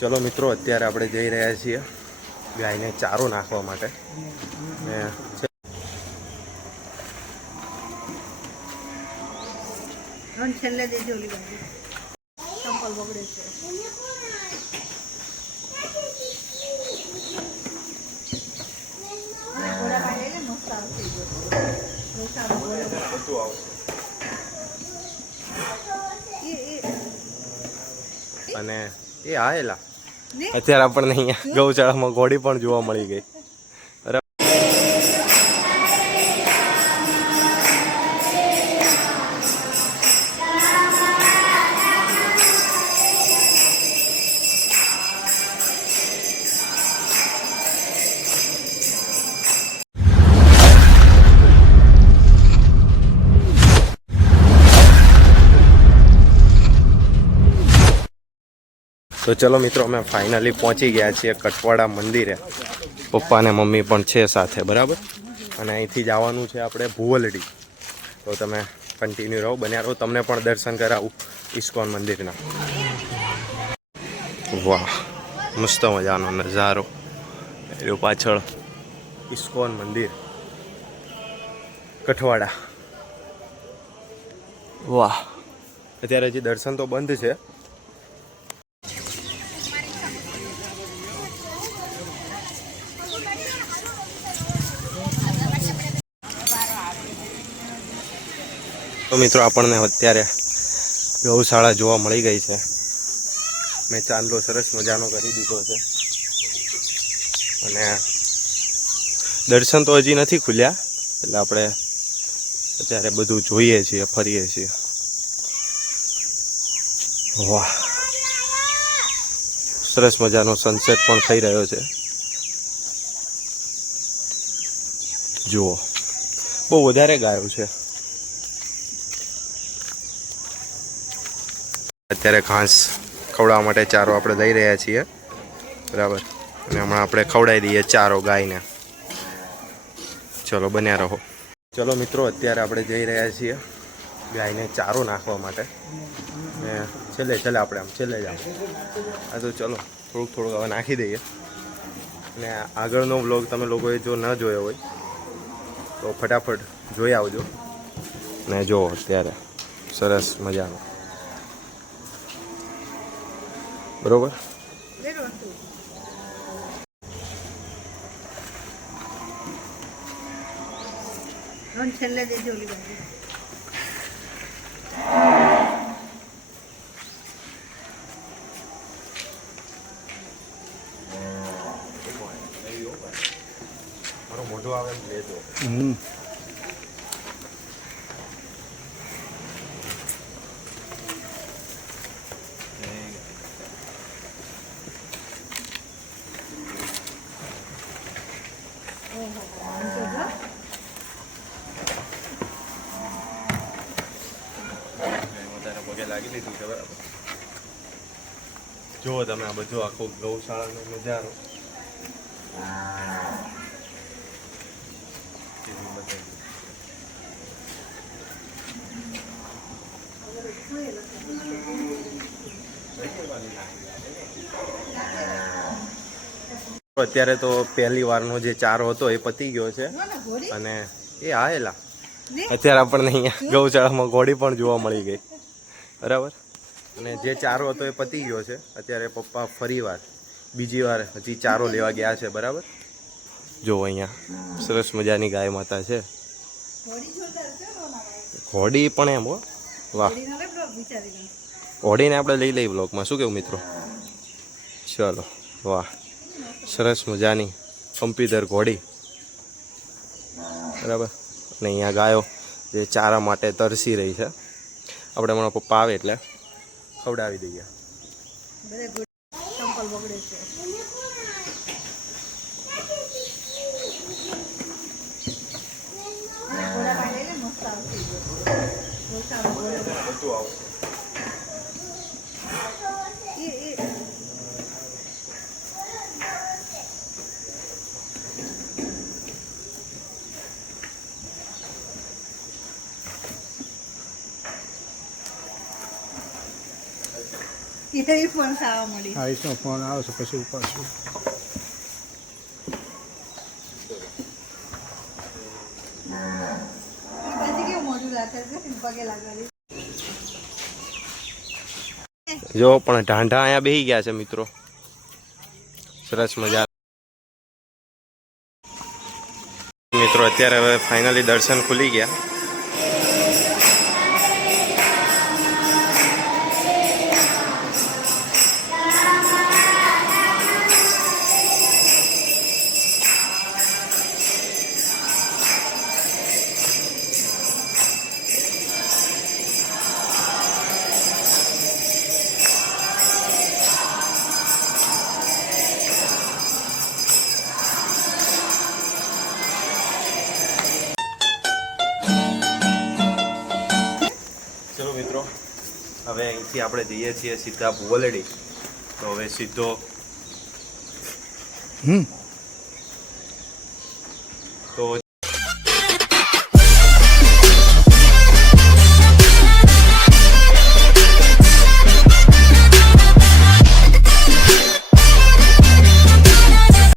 ચલો મિત્રો અત્યારે આપણે જઈ રહ્યા છીએ ગાયને ચારો નાખવા માટે. અને એ આયેલા? અત્યારે આપણને અહીંયા ગૌશાળામાં ઘોડી પણ જોવા મળી ગઈ. તો ચલો મિત્રો, અમે ફાઇનલી પહોંચી ગયા છીએ કટવાડા મંદિરે. પપ્પા ને મમ્મી પણ છે સાથે, બરાબર? અને અહીંથી જવાનું છે આપણે ભુવલડી. તો તમે કન્ટિન્યુ રહો, બન્યા રહો, તમને પણ દર્શન કરાવું ઇસ્કોન મંદિરના. વાહ, મસ્ત મજાનો નજારો. એ પાછળ ઇસ્કોન મંદિર. કઠવાડા. વાહ. અત્યારે હજી દર્શન તો બંધ છે. તો મિત્રો આપણને અત્યારે ગૌશાળા જોવા મળી ગઈ છે. મેં ચાંદલો સરસ મજાનો કરી દીધો છે. અને દર્શન તો હજી નથી ખુલ્યા, એટલે આપણે અત્યારે બધું જોઈએ છીએ, ફરીએ છીએ. વાહ. સરસ મજાનો સનસેટ પણ થઈ રહ્યો છે. જુઓ. બહુ વધારે ગાયો છે. અત્યારે ઘાસ ખવડાવવા માટે ચારો આપણે દઈ રહ્યા છીએ. બરાબર. અને હમણાં આપણે ખવડાવી દઈએ ચારો ગાયને. ચલો, બન્યા રહો. ચલો મિત્રો, અત્યારે આપણે જઈ રહ્યા છીએ ગાયને ચારો નાખવા માટે. ને છેલ્લે છેલ્લે આપણે આમ, છેલ્લે જ આમ. આ તો ચલો, થોડુંક થોડુંક હવે નાખી દઈએ. અને આગળનો વ્લોગ તમે લોકોએ જો ન જોયો હોય, તો ફટાફટ જોઈ આવજો. ને જુઓ અત્યારે, સરસ મજાનો. બરોબર. છેલ્લે દેજો મોઢું આવે લેજો ઓહો આમ તો જો. વધારે પગે છે બરાબર. જુઓ તમે આ બધું આખો ગૌશાળાનો નજારો. અત્યારે તો પહેલી વારનો જે ચારો હતો એ પતી ગયો છે. અને એ આયેલા. અત્યારે આપણને અહીંયા ગૌશાળામાં ઘોડી પણ જોવા મળી ગઈ. બરાબર? અને જે ચારો હતો એ પતી ગયો છે. અત્યારે પપ્પા ફરી વાર, બીજી વાર હજી ચારો લેવા ગયા છે, બરાબર? જો અહીંયા, સરસ મજાની ગાય માતા છે. ઘોડી પણ એમ હો. વાહ. ઘોડીનો આપણે લઈ લઈએ બ્લોકમાં શું કેવું મિત્રો? ચલો, વાહ. સરસ મજાની કંપીદર ઘોડી. બરાબર? અને અહીંયા ગાયો જે ચારા માટે તરસી રહી છે. આપણે હમણાં પપ્પા આવે એટલે ખવડાવી દઈએ. બધે ઘોડી ચંપલ બગડે છે અને ઘોડા પાસે લઈ લે, મસ્ત આવશે એ બધું. બહુ સારું ઘોડો. એ- એ- એ ખાવા મળી રીતનો ફોન આવશે પછી ઉપાડશું જો પણ ઢાંઢા અહીંયા બેહી ગયા છે મિત્રો. સરસ મજા. મિત્રો અત્યારે હવે ફાઇનલી દર્શન ખુલી ગયા. હવે અહીંથી આપણે જઈએ છીએ સીધા ભુવલડી તો હવે સીધો હમ.